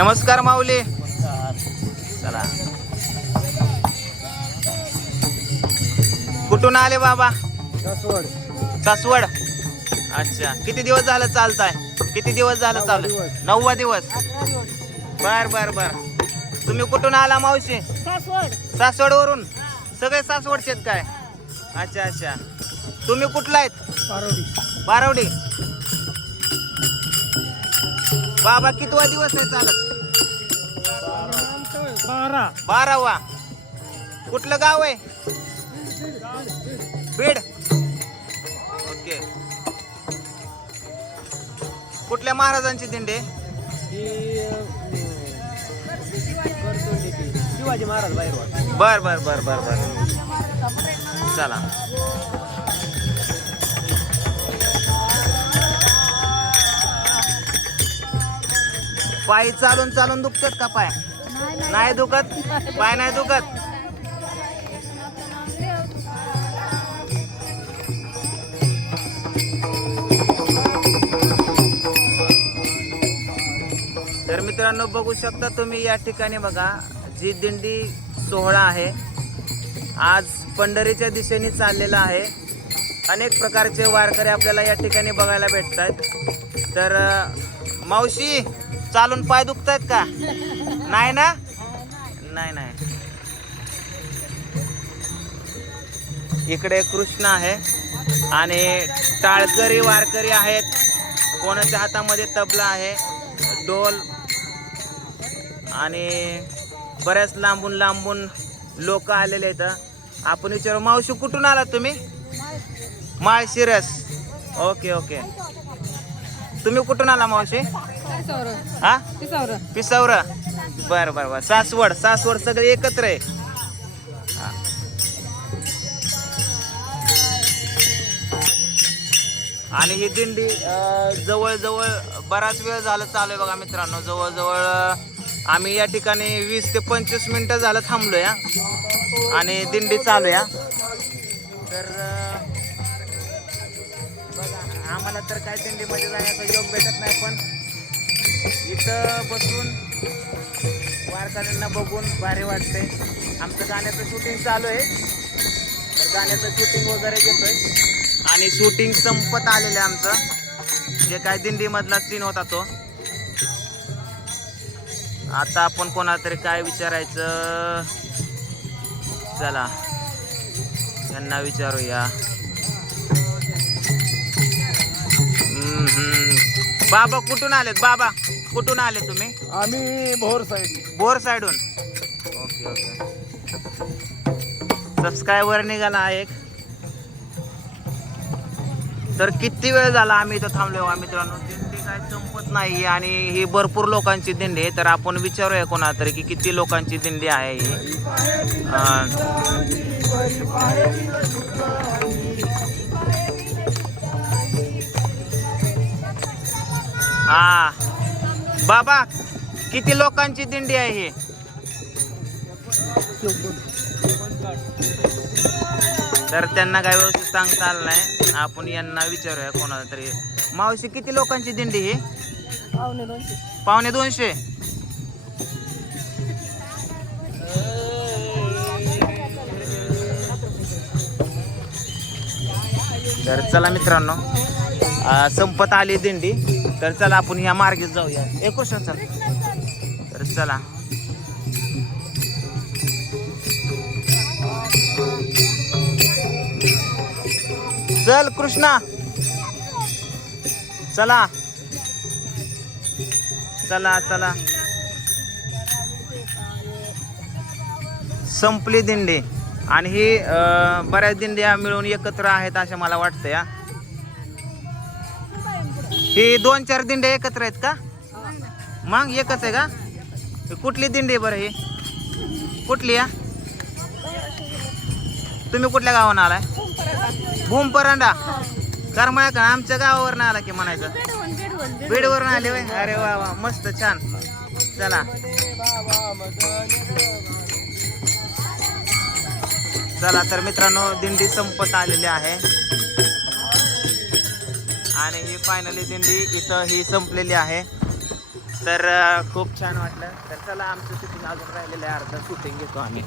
नमस्कार माऊली. चला. कुठून आले बाबा? सासवड. अच्छा. किती दिवस झालं चालताय? किती दिवस झालं चालू? नववा दिवस. बर बर बर. तुम्ही कुठून आला मावशी? सासवड. वरून सगळे सासवडचे आहेत काय? अच्छा अच्छा. तुम्ही कुठला आहेत? बारावडी. बाबा कितवा दिवस आहे चालत? बारा. बारावा. कुठलं गाव आहे? बीड. ओके. कुठल्या महाराजांची दिंडी? शिवाजी महाराज बाहेर बर बर बर बर बर. चला. पाय चालून चालून दुखतात का पाय? नाही दुखत? पाय नाही दुखत? तर मित्रांनो बघू शकता तुम्ही या ठिकाणी बघा जी दिंडी सोहळा आहे आज पंढरीच्या दिशेने चाललेला आहे. अनेक प्रकारचे वारकरी आपल्याला या ठिकाणी बघायला भेटत आहेत तर मावशी चालून पाय दुखत आहेत का? नाही ना? नाही नाही. इकडे कृष्ण आहे आणि टाळकरी वारकरी आहेत. कोणाच्या हातामध्ये तबला आहे? डोल आणि बऱ्याच लांबून लांबून लोक आलेले आहेत. आपण विचारू मावशी कुठून आला तुम्ही? माळशिरस. Okay okay. तुम्ही कुठून आला मावशी? हा? पिसावर. बर बर बर. सासवड सासवड सगळे एकत्र आहे. आणि ही दिंडी जवळजवळ बराच वेळ झालं चालू आहे बघा मित्रांनो. जवळजवळ आम्ही या ठिकाणी वीस ते पंचवीस मिनिटं झालं थांबलोय आणि दिंडी चालू तर आम्हाला तर काय दिंडीमध्ये जाण्याचा योग भेटत नाही पण इथं बसून वारकऱ्यांना बघून भारी वाटते आमचं गाण्याचं शूटिंग चालू आहे. तर गाण्याचं शूटिंग वगैरे घेतोय. आणि शूटिंग संपत आलेलं आहे आमचं. जे काय दिंडीमधला सीन होता तो. आता आपण कोणाला तरी काय विचारायचं? चला. यांना विचारूया. हम्म. बाबा कुठून आलेत? बाबा कुठून आले तुम्ही? आम्ही भोर साहेब बोर साईडून. Okay okay. सबस्क्रायबर निघाला एक. तर किती वेळ झाला आम्ही इथं थांबलो आम्ही मित्रांनो? दिंडी काय संपत नाही आणि ही भरपूर लोकांची दिंडी आहे. तर आपण विचारूया कोणा तरी की किती लोकांची दिंडी आहे ही. अं, हा. बाबा किती लोकांची दिंडी आहे ही? तर त्यांना काय व्यवस्थित सांगता आलं नाही. आपण यांना विचारूया कोणाला तरी. मावशी किती लोकांची दिंडी ही? पावणे दोनशे. तर चला मित्रांनो संपत आली दिंडी. तर चला आपण या मार्गे जाऊया. एक कृष्ण चल. तर चला. चल कृष्णा. चला. चला चला. संपली दिंडी. आणि ही बऱ्याच दिंड्या मिळून एकत्र आहेत असे मला वाटतं या हे दोन चार दिंडे एकत्र आहेत का? मग एकच आहे का? कुठली दिंडी आहे बरं हे? कुठली या? तुम्ही कुठल्या गावानं आलाय? भूम परांडा करमाळ का आमच्या गावावरनं आला की म्हणायचं? बीडवरून आले वय अरे वा वा मस्त छान. चला. चला तर मित्रांनो दिंडी संपत आलेली आहे. आणि ही फायनली दिंडी इथं ही संपलेली आहे. तर खूप छान वाटलं. तर चला आमचं शूटिंग अजून राहिलेलं आहे अर्धा शूटिंग घेतो आम्ही.